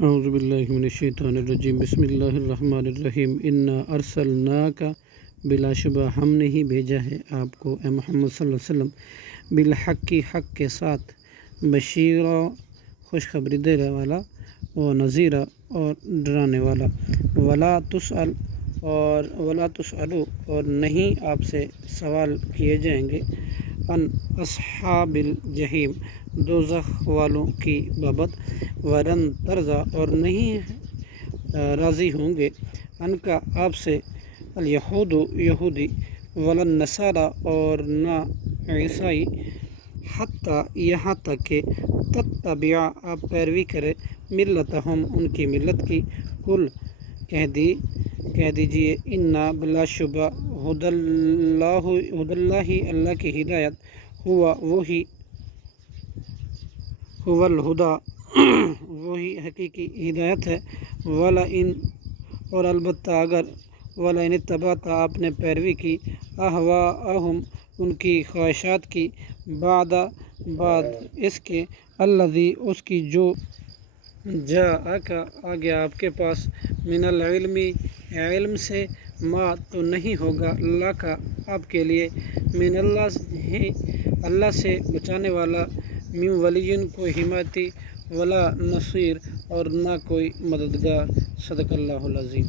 اعوذ باللہ من الشیطان الرجیم بسم اللہ الرحمن الرحیم انا ارسلناک بلا شبہ ہم نے ہی بھیجا ہے آپ کو اے محمد صلی اللہ علیہ وسلم بالحق کی حق کے ساتھ بشیرا خوشخبری دینے والا و نذیرا اور ڈرانے والا ولا تسألو اور نہیں آپ سے سوال کیے جائیں گے ان اصحاب الجحیم دوزخ والوں کی بابت ورن ترضا اور نہیں راضی ہوں گے ان کا آپ سے الیہود یہودی ولن نصارا اور نہ عیسائی حتیٰ یہاں تک کہ تتبع آپ پیروی کرے ملتہم ان کی ملت کی کل کہہ دیجئے انا بلا شبہ ہدی اللہ اللہ کی ہدایت وہی الہدا وہی حقیقی ہدایت ہے ولئن اور البتہ اگر ولئن اتبعت آپ نے پیروی کی اہواءہم ان کی خواہشات کی بعد اس کے الذی اس کی جو جاءک آ گیا آپ کے پاس من العلم علم سے ما تو نہیں ہوگا اللہ کا آپ کے لیے من اللہ سے بچانے والا من ولی کوئی حمایتی ولا نصیر اور نہ کوئی مددگار صدق اللہ العظیم۔